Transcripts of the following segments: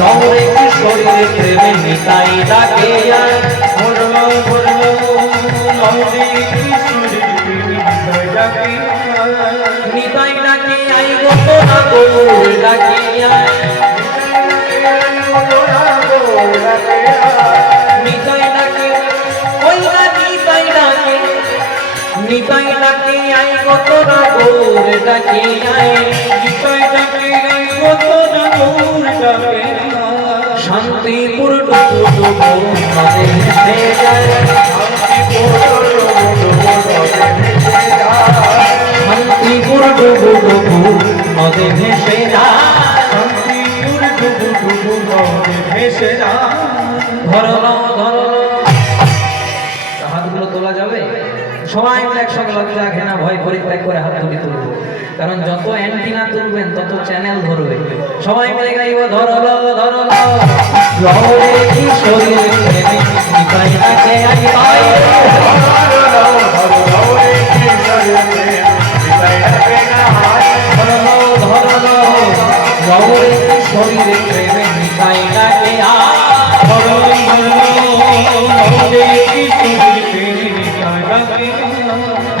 নবরে কিশোরীর প্রেমে নিতাই ডাকে ধরো ধরো নবরে কিশোরীর প্রেমে নিতাই ডাকে আয় গো তোরা গৌর ডাকে আয় নিতাই ডাকে আই কত না গোর ডাকে আই নিতাই ডাকে আই কত না গোর ডাকে শান্তিপুর ডুবু ডুবু নদে ভেসে যায়। শান্তিপুর ডুবু ডুবু নদে ভেসে সবাই মিলে একসঙ্গে লজ্জা ঘেনা ভয় পরিত্যাগ করে হাত তুলি তুলব। কারণ যত অ্যান্টিনা তুলবেন, তত চ্যানেল ধরবে। সবাই মিলে গাইব, ধরো ধরো লহরে কি শরীর প্রেমে নিপাই নাকে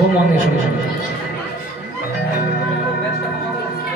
Oh, mau 是